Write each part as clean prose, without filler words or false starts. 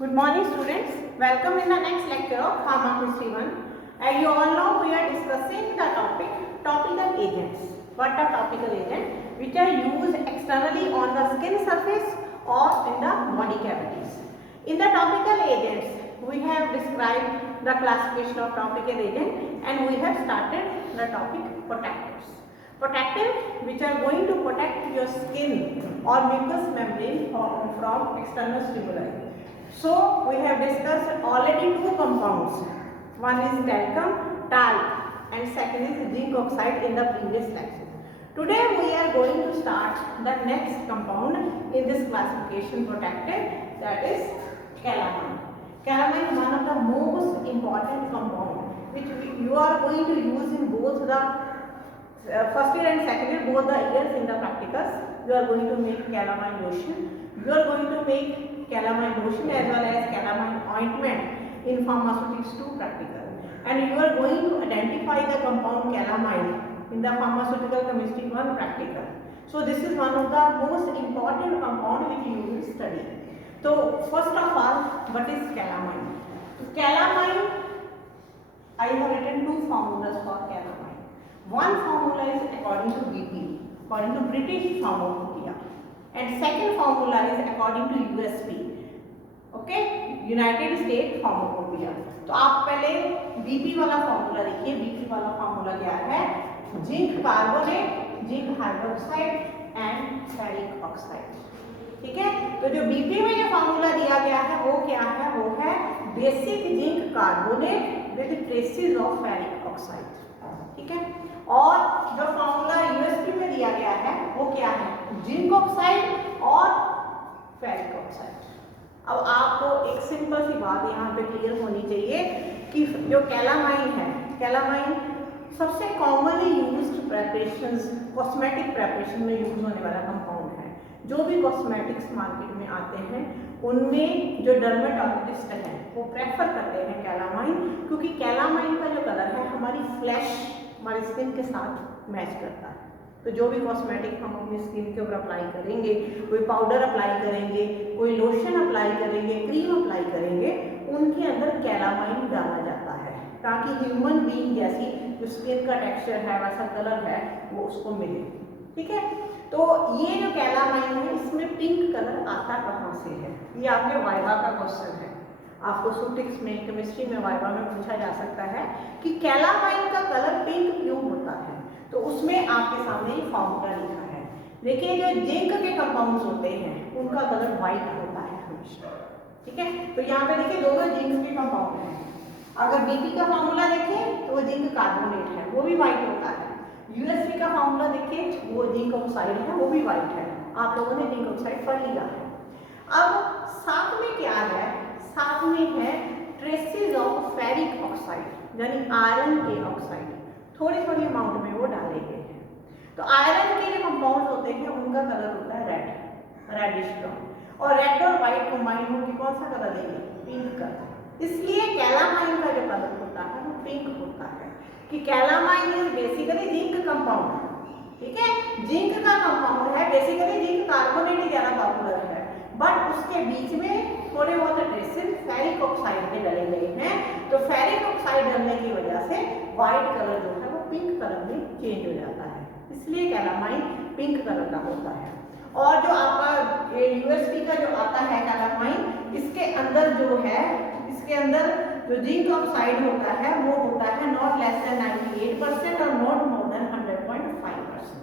Good morning students. Welcome in the next lecture of Pharma History 1. As you all know, we are discussing the topic topical agents. What are topical agents? Which are used externally on the skin surface or in the body cavities. In the topical agents, we have described the classification of topical agent and we have started the topic protectives. Protective, which are going to protect your skin or mucous membrane from external stimuli. So we have discussed already two compounds. One is talcum, talc, and second is zinc oxide in the previous lecture. Today we are going to start the next compound in this classification protective, that is calamine. Calamine is one of the most important compound which you are going to use in both the first year and second year, both the years in the practicals. You are going to make calamine lotion. You are going to make calamine lotion as well as calamine ointment in pharmaceutics 2 practical. And you are going to identify the compound calamine in the pharmaceutical chemistry 1 practical. So this is one of the most important compound which you will study. So first of all, what is calamine? Calamine, I have written two formulas for calamine. One formula is according to BP, according to British Pharmacopoeia, and second formula is according to USP, okay, United States Pharmacopoeia. तो आप पहले BP वाला formula देखिए. BP वाला formula क्या है? Zinc carbonate, zinc hydroxide and ferric oxide. ठीक है. तो जो BP में जो फॉर्मूला दिया गया है वो क्या है? वो है basic zinc carbonate with traces of ferric oxide. ठीक है. और जो फॉर्मूला यूएसपी में दिया गया है वो क्या है? जिंक ऑक्साइड और फेरिक ऑक्साइड. अब आपको एक सिंपल सी बात यहाँ पे क्लियर होनी चाहिए कि जो कैलामाइन है, कैलामाइन सबसे commonly used preparations, cosmetic preparation में यूज होने वाला कंपाउंड है. जो भी कॉस्मेटिक्स मार्केट में आते हैं उनमें जो डर्मेटोलॉजिस्ट हैं वो प्रेफर करते हैं कैलामाइन, क्योंकि कैलामाइन का जो कलर है हमारी फ्लैश, हमारी स्किन के साथ मैच करता है. तो जो भी कॉस्मेटिक हम अपनी स्किन के ऊपर अप्लाई करेंगे, कोई पाउडर अप्लाई करेंगे, कोई लोशन अप्लाई करेंगे, क्रीम अप्लाई करेंगे, उनके अंदर कैलामाइन डाला जाता है ताकि ह्यूमन बीइंग जैसी जो स्किन का टेक्सचर है, वैसा कलर है, वो उसको मिले. ठीक है. तो ये जो कैलामाइन है इसमें पिंक कलर आता कहाँ से है? ये आपके वाइवा का क्वेश्चन है. आपको सुटिक्स में, केमिस्ट्री में, वाइवा में पूछा जा सकता है कि कैलामाइन का कलर पिंक क्यों होता है. तो उसमें आपके सामने ये फॉर्मूला लिखा है. देखिए, जो जिंक के कंपाउंड्स होते हैं उनका कलर व्हाइट होता है हमेशा. ठीक है. तो यहाँ पे देखिए दोनों जिंक के कंपाउंड हैं. अगर बीपी का फॉर्मूला देखें तो वो जिंक कार्बोनेट है, वो भी व्हाइट होता है. यूएसपी का फॉर्मूला देखिए, वो जिंक ऑक्साइड है, वो भी व्हाइट है. आप लोगों ने जिंक ऑक्साइड पढ़ लिया है. अब साथ में क्या है? साथ में है ट्रेसेस ऑफ फेरिक ऑक्साइड, यानी आयरन के ऑक्साइड. थोड़ी थोड़ी अमाउंट में वो डाले गए हैं. तो आयरन के जो कंपाउंड होते हैं उनका कलर होता है रेड, रेडिश ब्राउन. और रेड और व्हाइट कंबाइन होकर कौन सा कलर देंगे? Pink colour. इसलिए कैलामाइन का जो कलर होता है वो पिंक होता है कि calamine is basically zinc compound. ठीक है. जिंक का कंपाउंड है, बेसिकली जिंक कार्बोनेट ही ज्यादा पॉपुलर है, बट उसके बीच में थोड़े बहुत ट्रेसेस फेरिक ऑक्साइड के डले गए हैं. तो फेरिक ऑक्साइड डलने की वजह से व्हाइट कलर जो है वो पिंक कलर में चेंज हो जाता है. इसलिए कैलामाइन पिंक कलर का होता है. और जो आपका यूएसपी का जो आता है कैलामाइन, इसके अंदर जो है, इसके अंदर जो जिंक ऑक्साइड होता है वो होता है नॉट लेस देन 98% और नॉट मोर देन 100.5%.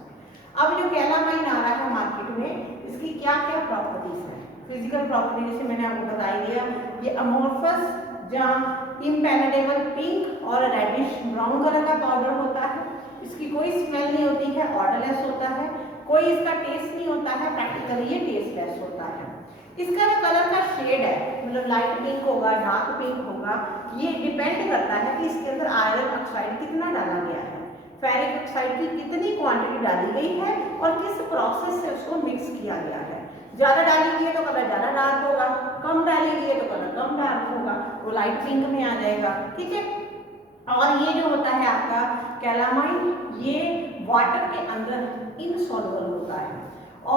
अब जो कैलामाइन आ रहा है मार्केट में, इसकी क्या क्या प्रॉपर्टीज है? फिजिकल प्रॉपर्टी जैसे मैंने आपको बता दिया, ये अमोर्फस, जहाँ इम्पेनेटेबल पिंक और रेडिश ब्राउन कलर का पाउडर होता है. इसकी कोई स्मेल नहीं होती है, ऑर्डरलेस होता है, कोई इसका टेस्ट नहीं होता है, प्रैक्टिकली ये टेस्टलेस होता है. इसका जो कलर का शेड है, मतलब लाइट पिंक होगा, डार्क पिंक होगा, ये डिपेंड करता है कि इसके अंदर आयरन ऑक्साइड कितना डाला गया है, फेरिक ऑक्साइड की कितनी क्वांटिटी डाली गई है और किस प्रोसेस से उसको मिक्स किया गया है. ज़्यादा डाली गई है तो कलर ज़्यादा डार्क होगा, कम डाली गई है तो कलर कम डार्क होगा, वो लाइट पिंक में आ जाएगा. ठीक है. और ये जो होता है आपका कैलामाइन, ये वाटर के अंदर इनसॉल्युबल होता है.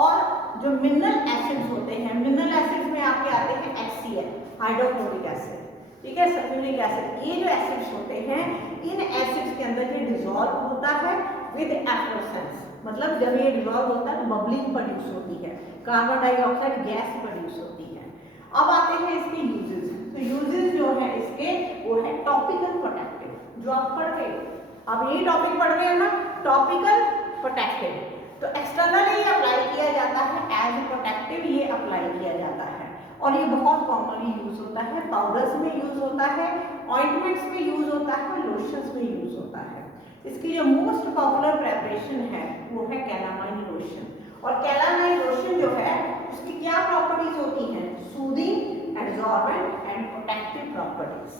और जो मिनरल एसिड्स होते हैं, मिनरल एसिड्स में आपके आते हैं HCl. हाइड्रोक्लोरिक एसिड, ठीक है, सल्फ्यूरिक एसिड। ये जो एसिड्स होते हैं, इन एसिड्स के अंदर ये डिजॉल्व होता है विद एफ्लोरेसेंस, मतलब जब ये डिजॉल्व होता है तो बबलिंग प्रोड्यूस होती है, कार्बन डाइऑक्साइड गैस प्रोड्यूस होती है। अब आते हैं इसके यूजेस। तो यूजेस जो है इसके वो है टॉपिकल प्रोटेक्टिव, जो आप पढ़ रहे हो, अब ये टॉपिक पढ़ रहे हो ना, टॉपिकल प्रोटेक्टिव। तो एक्सटर्नली अप्लाई किया जाता है एज प्रोटेक्टिव, ये अप्लाई किया जाता है और ये बहुत कॉमनली यूज होता है, पाउडर्स में यूज होता है, ऑइंटमेंट्स में यूज होता है, लोशंस में यूज होता है। इसकी जो मोस्ट पॉपुलर प्रेपरेशन है वो है कैलामाइन लोशन। और कैलामाइन लोशन जो है उसकी क्या प्रॉपर्टीज होती हैं? Soothing, absorbent and protective properties.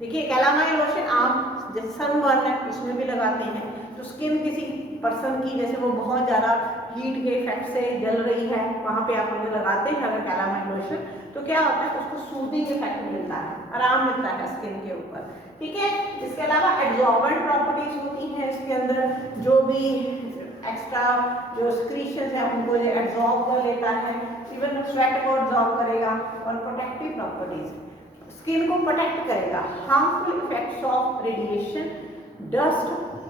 देखिए कैलामाइन लोशन आप जैसे सनबर्न है उसमें भी लगाते हैं, तो स्किन किसी पर्सन की जैसे वो बहुत ज़्यादा हीट के इफेक्ट से जल रही है, वहाँ पे आप अगर लगाते हैं अगर कैलामाइन लोशन, तो क्या होता है उसको सूदिंग इफेक्ट मिलता है, आराम मिलता है स्किन के ऊपर, ठीक है। इसके अलावा एब्जॉर्बेंट प्रॉपर्टीज होती हैं इसके अंदर, जो भी एक्स्ट्रा जो सिक्रीशंस है उनको ये एब्जॉर्ब कर लेता है, इवन स्वेट को एब्जॉर्ब करेगा। और प्रोटेक्टिव प्रॉपर्टीज, स्किन को प्रोटेक्ट करेगा harmful effects of radiation, dust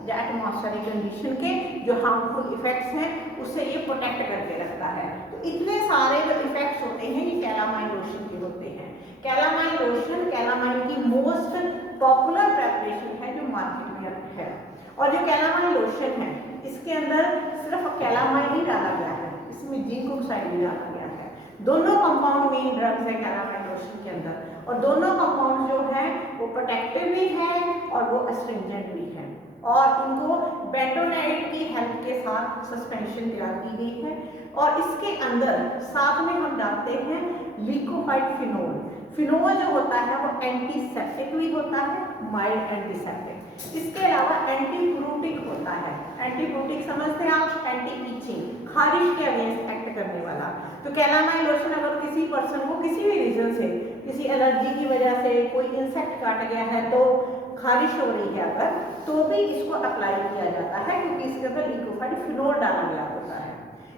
या एटमॉस्फेरिक कंडीशन के जो हार्मफुल इफेक्ट्स हैं उससे ये प्रोटेक्ट करके रखता है। तो इतने सारे जो इफेक्ट्स होते हैं ये कैलामाइन लोशन के होते हैं। कैलामाइन लोशन कैलामाइन की मोस्ट पॉपुलर प्रेपरेशन है जो मार्केट में है। और जो कैलामाइन लोशन है इसके अंदर सिर्फ कैलामाइन ही डाला गया है, इसमें जिंक ऑक्साइड भी डाला गया है। दोनों कंपाउंड मेन ड्रग्स है कैलामाइन लोशन के अंदर, और दोनों कंपाउंड जो है वो प्रोटेक्टिव भी है और वो एस्ट्रिंजेंट भी है। और इनको बेंटोनाइड की हेल्प के साथ सस्पेंशन तैयार की गई है। और इसके अंदर साथ में हम डालते हैं लिक्विफाइड फिनोल। फिनोल जो होता है वो एंटीसेप्टिक भी होता है, माइल्ड एंटीसेप्टिक। इसके अलावा एंटीप्रूटिक होता है। एंटीप्रूटिक समझते हैं आप? एंटी इचिंग, खारिश के अगेंस्ट एक्ट करने वाला। तो कैलामाइन लोशन अगर किसी पर्सन को किसी भी रीजन से, किसी एलर्जी की वजह से, कोई इंसेक्ट काट गया है तो खारिश हो रही है अगर, तो भी इसको अप्लाई किया जाता है क्योंकि इसके अंदर लिक्विफाइड फिनोल डाला गया होता है।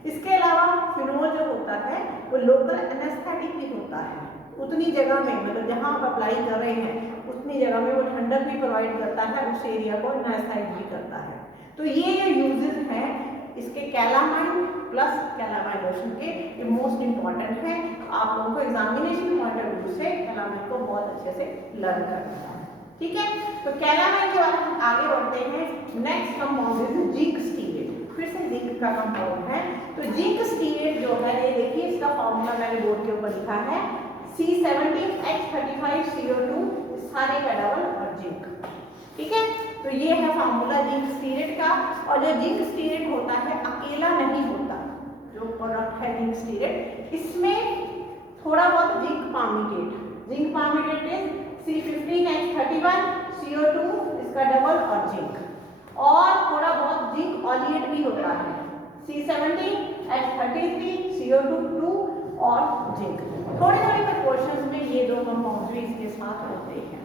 इसके अलावा फिनोल जो होता है वो लोकल एनेस्थेटिक भी होता है। उतनी जगह में, मतलब जहाँ आप अप्लाई कर रहे हैं उतनी जगह में वो ठंडक भी प्रोवाइड करता है, उस एरिया को एनेस्थेटाइज भी करता है। तो ये जो यूजेस हैं इसके कैलामाइन प्लस कैलामाइन लोशन के, ये मोस्ट इंपॉर्टेंट है। आप लोगों को एग्जामिनेशन पॉइंट ऑफ व्यू से कैलामाइन को बहुत अच्छे से लर्न करना है, ठीक है। तो कैलामाइन के बाद हम आगे बढ़ते हैं। Next compound is zinc stearate, फिर से जिंक का कंपाउंड है। तो जिंक स्टीरेट जो है ये देखिए इसका फॉर्मूला मैंने बोर्ड के ऊपर लिखा है C17H35CO2, सारे का डबल और जिंक, ठीक है। तो ये है फॉर्मूला जिंक स्टीरेट का। और जो जिंक स्टीरेट होता है अकेला नहीं होता, जो प्रोडक्ट है जिंक स्टीरेट, इसमें थोड़ा बहुत जिंक पार्मिटेट, जिंक पार्मिटेट इज C15H31CO2, इसका डबल और जिंक, और थोड़ा बहुत जिंक ऑलिएट भी होता है C17H33CO2 और जिंक। थोड़े थोड़े प्रोपोर्शंस में ये दो कंपाउंड भी इसके साथ होते हैं।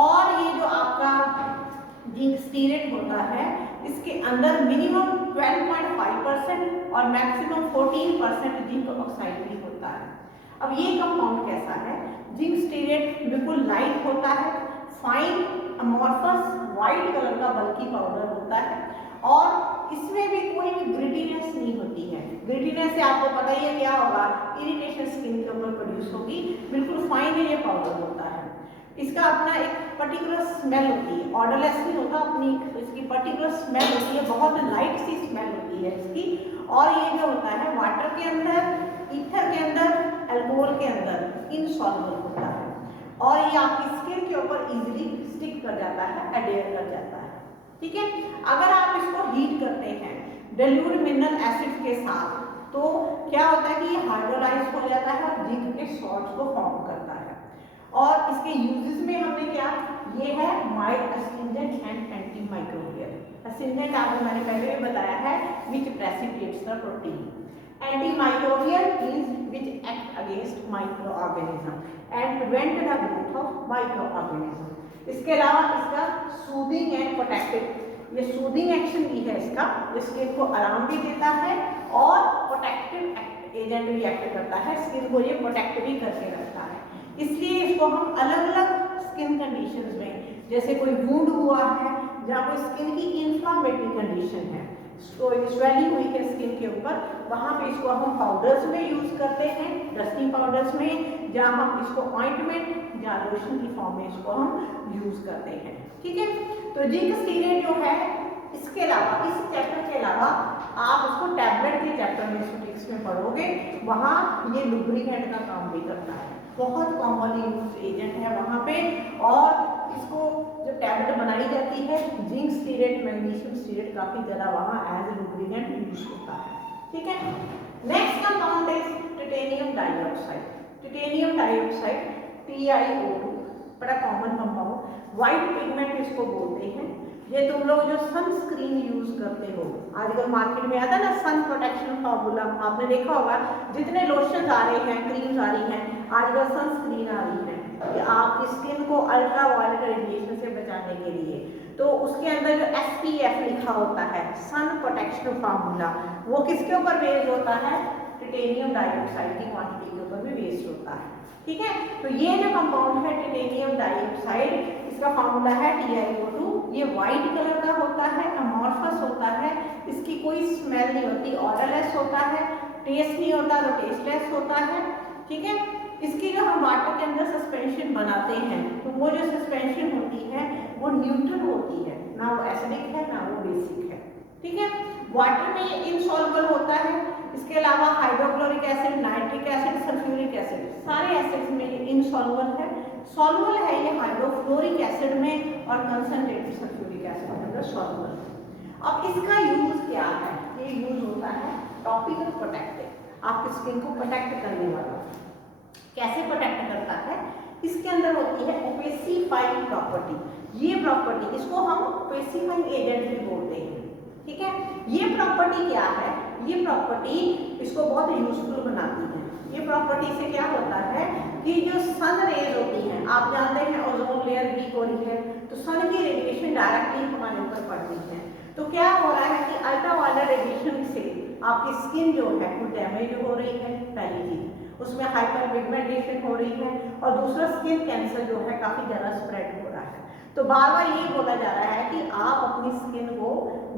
और ये जो आपका जिंक स्टीरेट होता है इसके अंदर मिनिमम 12.5% और मैक्सिमम 14% जिंक ऑक्साइड भी होता है। अब ये कंपाउंड कैसा है? जिंक स्टीरेट बिल्कुल लाइट होता है, फाइन अमॉर्फस व्हाइट कलर का बल्की पाउडर होता है, और इसमें भी कोई भी ग्रिटीनेस नहीं होती है। ग्रिटीनेस से आपको पता ही है क्या होगा, इरिटेशन स्किन के ऊपर प्रोड्यूस होगी। बिल्कुल फाइन ये पाउडर होता है। इसका अपना एक पर्टिकुलर स्मेल होती है, ऑर्डरलेस नहीं होता, अपनी इसकी पर्टिकुलर स्मेल होती है, बहुत लाइट सी स्मेल होती है इसकी। और ये जो होता है वाटर के अंदर, ईथर के अंदर, अल्कोहल के अंदर इनसॉल्युबल होता है, और ये आपकी स्किन के ऊपर इजीली स्टिक कर जाता है, एडेयर कर जाता है, ठीक है। अगर आप इसको हीट करते हैं डाइल्यूट मिनरल एसिड के साथ तो क्या होता है कि ये हाइड्रोलाइज हो जाता है और जिंक के सॉल्ट्स को फॉर्म करता है। और इसके यूजेस में हमने क्या, ये है mild astringent and anti microbial. Astringent आपको मैंने पहले भी बताया है which precipitates the protein, anti microbial means which act against micro organism and prevent the growth of micro organism. इसके अलावा इसका सूदिंग एंड प्रोटेक्टिव, ये सूदिंग एक्शन भी है इसका, स्किन को आराम भी देता है और प्रोटेक्टिव एजेंट भी एक्ट करता है, स्किन को ये प्रोटेक्ट भी करके रखता है। इसलिए इसको हम अलग अलग स्किन कंडीशंस में, जैसे कोई वुंड हुआ है या कोई स्किन की इन्फ्लामेटरी कंडीशन है, कोई स्वेलिंग हुई है स्किन के ऊपर, वहाँ पे इसको हम पाउडर्स में यूज करते हैं, डस्टिंग पाउडर्स में, या हम इसको ऑइंटमेंट या लोशन की फॉर्म में इसको हम यूज करते हैं। ठीक है, तो जिंक स्टीरेट जो है, इसके अलावा इस चैप्टर के अलावा आप उसको टैबलेट के चैप्टर में स्टैटिस्टिक्स में पढ़ोगे, वहाँ ये लुब्रिकेंट का काम भी करता है, बहुत कॉमनली यूज एजेंट है वहाँ पे। और इसको जो टैबलेट बनाई जाती है, जिंक स्टीरेट, मैग्नीशियम स्टीरेट काफी ज्यादा वहाँ एज लुब्रिकेंट यूज होता है। ठीक है, next compound is titanium dioxide. Titanium dioxide TiO2, बड़ा कॉमन कंपाउंड, व्हाइट पिगमेंट इसको बोलते हैं। ये तुम लोग जो सनस्क्रीन यूज करते हो, आजकल मार्केट में आता है ना सन प्रोटेक्शन फॉर्मूला, आपने देखा होगा, जितने लोशन आ रहे हैं, क्रीम्स आ रही हैं, आजकल सनस्क्रीन आ रही है कि आपकी स्किन को अल्ट्रा वायलेट रेडिएशन से बचाने के लिए, तो उसके अंदर जो SPF लिखा होता है, सन प्रोटेक्शन फार्मूला, वो किसके ऊपर बेस्ड होता है? टाइटेनियम डाइऑक्साइड की क्वांटिटी के ऊपर भी बेस्ड होता है। ठीक है, तो ये जो कंपाउंड है टाइटेनियम डाइऑक्साइड, इसका फार्मूला है TiO2। ये व्हाइट कलर का होता है, अमॉर्फस होता है, इसकी कोई स्मेल नहीं होती, ऑडरलेस होता है, टेस्ट नहीं होता तो टेस्टलेस होता है। ठीक है, इसकी जो हम वाटर के अंदर सस्पेंशन बनाते हैं, तो वो जो सस्पेंशन होती है वो न्यूट्रल होती है, ना वो एसिडिक है ना वो बेसिक है। ठीक है, वाटर में इनसॉल्युबल होता है। इसके अलावा hydrochloric acid, nitric acid, sulphuric acid, सारे एसिड्स में इनसॉल्युबल है। सॉल्युबल है ये हाइड्रोफ्लोरिक एसिड में और कंसंट्रेटेड सल्फ्यूरिक एसिड के अंदर सॉल्युबल है। अब इसका यूज क्या है? ये यूज होता है टॉपिकल प्रोटेक्टिव, आपकी स्किन को प्रोटेक्ट करने वाला। कैसे प्रोटेक्ट करता है? इसके अंदर होती है ओपेसिफाइंग प्रॉपर्टी। ये प्रॉपर्टी, इसको हम ओपेसिफाइंग एजेंट भी बोलते हैं। ठीक है, ये प्रॉपर्टी क्या है? ये प्रॉपर्टी इसको बहुत यूजफुल बनाती है। ये प्रॉपर्टी से क्या होता है कि जो सन रेज होती हैं, आप जानते हैं ओजोन लेयर वीक हो रही है, तो सन की रेडिएशन डायरेक्टली हमारे ऊपर पड़ती है, तो क्या हो रहा है कि अल्ट्रावायलेट रेडिएशन से आपकी स्किन जो है वो डैमेज हो रही है, पहली चीज, उसमें हाइपर पिगमेंटेशन हो रही है, और दूसरा स्किन कैंसर जो है काफी ज्यादा स्प्रेड हो रहा है। तो बार बार ये बोला जा रहा है कि आप अपनी स्किन को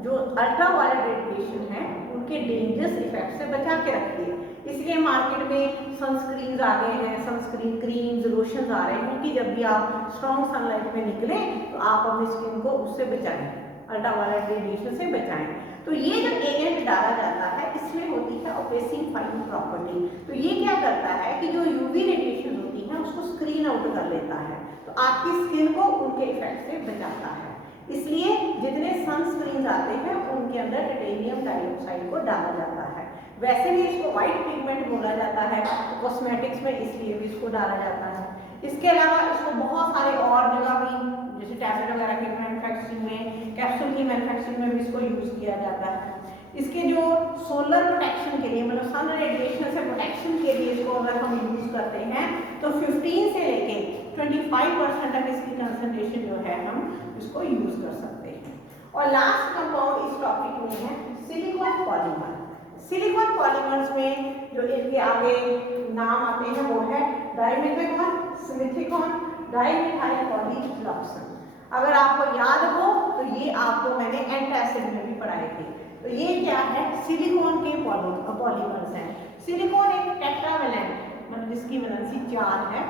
जो अल्ट्रावायलेट रेडिएशन है उनके डेंजरस इफेक्ट से बचा के रखिए। इसलिए मार्केट में सनस्क्रीन आ गए हैं, सनस्क्रीन क्रीम्स, लोशन आ रहे हैं कि जब भी आप स्ट्रॉन्ग सनलाइट में निकलें तो आप अपनी स्किन को उससे बचाएं, अल्ट्रावायलेट रेडिएशन से बचाएं। तो ये जो एजेंट डाला जाता है इसमें होती है ओपेसिफाइंग प्रॉपर्टी। तो ये क्या करता है कि जो यूवी रेडिएशन होती है उसको स्क्रीन आउट कर लेता है, तो आपकी स्किन को उनके इफेक्ट से बचाता है। इसलिए जितने सनस्क्रीन आते हैं उनके अंदर टाइटेनियम डाइऑक्साइड को डाला जाता है। वैसे भी इसको व्हाइट पिगमेंट बोला जाता है, कॉस्मेटिक्स में इसलिए भी इसको डाला जाता है। इसके अलावा इसको बहुत सारे और जगह भी, जैसे टैबलेट वगैरह की मैन्युफैक्चरिंग में, कैप्सूल की मैन्युफैक्चरिंग में भी इसको यूज किया जाता है। इसके जो सोलर प्रोटेक्शन के लिए, मतलब सन रेडिएशन से प्रोटेक्शन के लिए इसको अगर हम यूज करते हैं तो 15 से लेके 25% तक इसकी कंसंट्रेशन जो है हम इसको यूज कर सकते हैं। और लास्ट कंपाउंड इस टॉपिक में है सिलिकॉन पॉलीमर। सिलिकॉन पॉलीमर्स में जो इनके आगे नाम आते हैं वो है डाइमेथिकॉन, सिलिकॉन, डाइमिथाइल पॉलीफ्लॉक्सन। अगर आपको याद हो तो ये आपको मैंने एंटासिड में भी पढ़ाए थे। तो ये क्या है? सिलिकॉन के पॉलीमर्स हैं। सिलिकॉन एक टेट्रावैलेंट, मतलब जिसकी वैलेंसी 4 है,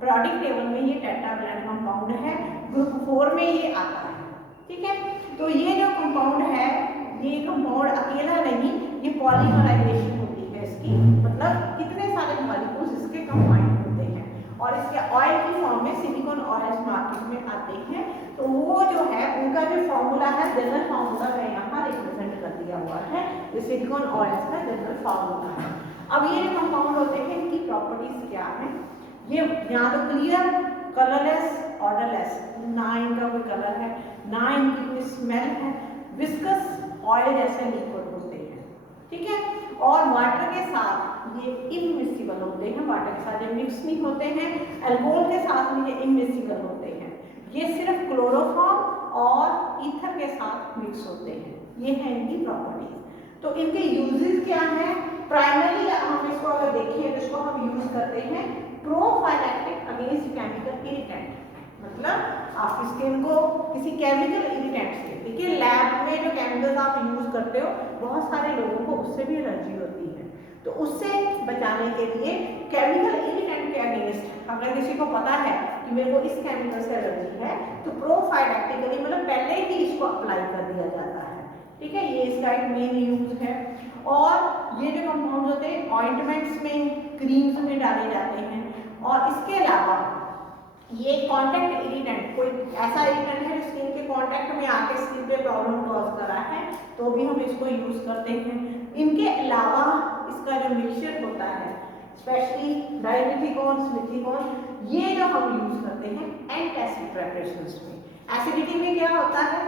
पीरियोडिक टेबल में ये टेट्रावैलेंट कंपाउंड है, ग्रुप 4 में ये आता है। ठीक है, तो ये जो कंपाउंड है, ये कंपाउंड अकेला नहीं, ये पॉलीमराइजेशन होती है इसकी, मतलब कितने सारे मॉलिक्यूल्स इसके कंबाइंड होते हैं और इसके ऑयल की फॉर्म में सिलिकॉन ऑयल्स मार्केट में आते हैं। तो वो जो है उनका जो फॉर्मूला है, जनरल फॉर्मूला मैं यहाँ रिप्रेजेंट कर दिया हुआ है, ये सिलिकॉन ऑयल्स का जनरल फॉर्मूला है। अब ये जो कंपाउंड होते हैं इनकी प्रॉपर्टीज क्या है? ये या तो क्लियर, कलरलेस, ऑर्डरलेस, ना इनका कोई कलर है, ना इनकी कोई स्मेल है, विस्कस ऑयल जैसे लिक्विड होते हैं। ठीक है, और वाटर के साथ ये इमिसिबल होते हैं, वाटर के साथ ये मिक्स नहीं होते हैं, अल्कोहल के साथ भी ये इमिसिबल होते हैं। ये सिर्फ क्लोरोफॉर्म और ईथर के साथ मिक्स होते हैं। ये है इनकी प्रॉपर्टीज। तो इनके यूजेस क्या हैं? प्राइमरी हम इसको अगर देखें तो इसको हम यूज करते हैं प्रोफाइलैक्टिक अगेंस्ट केमिकल इरिटेंट, मतलब आपकी स्किन को किसी केमिकल इरिटेंट से, देखिए लैब में जो केमिकल्स आप यूज करते हो बहुत सारे लोगों को उससे भी एलर्जी होती है, तो उससे बचाने के लिए केमिकल इरिटेंट के अगेंस्ट अगर किसी को पता है कि मेरे को इस केमिकल से एलर्जी है तो प्रोफाइलैक्टिकली मतलब पहले ही इसको अप्लाई कर दिया जाता है, ठीक है। ये इसका एक मेन यूज है। और ये जो कंपाउंड होते हैं ऑइंटमेंट्स में, क्रीम्स में डाले जाते हैं। और इसके अलावा ये कॉन्टैक्ट इरिटेंट, कोई ऐसा इरिटेंट है जो स्किन के कॉन्टैक्ट में आके स्किन पे प्रॉब्लम कॉज कर रहा है तो भी हम इसको यूज करते हैं। इनके अलावा इसका जो मिक्सचर होता है स्पेशली डाइमिथिकॉन, स्मिथिकॉन, ये जो हम यूज करते हैं एंटासिड प्रिपरेशंस में। एसिडिटी में क्या होता है,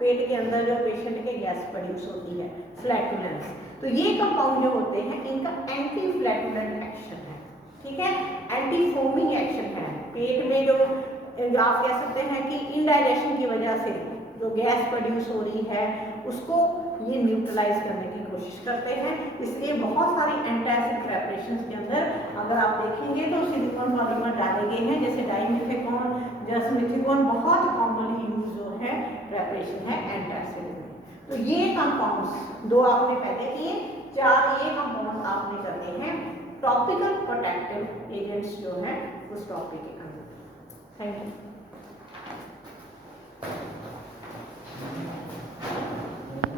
पेट के अंदर जो पेशेंट के गैस प्रोड्यूस होती है, फ्लैटुलेंस, तो ये कंपाउंड जो होते हैं इनका एंटी फ्लैटुलेंट एक्शन है, ठीक है, एंटी फोमिंग एक्शन है। पेट में जो आप कह सकते हैं कि इनडाइजेशन की वजह से जो गैस प्रोड्यूस हो रही है उसको ये न्यूट्रलाइज करने की कोशिश करते हैं। इसलिए बहुत सारी एंटासिड प्रिपरेशंस के अंदर अगर आप देखेंगे तो सिलिकॉन पॉलीमर डाले गए हैं, जैसे डाइमिथिकॉन, जस्मिथिकॉन, बहुत कॉमनली यूज जो है प्रिपरेशन है एंटासिड में। तो ये कंपाउंड्स दो आपने पहले किए, चार ये कंपाउंड आपने करने हैं टॉपिकल प्रोटेक्टिव एजेंट्स जो है उस टॉपिक के अंदर। Thank you.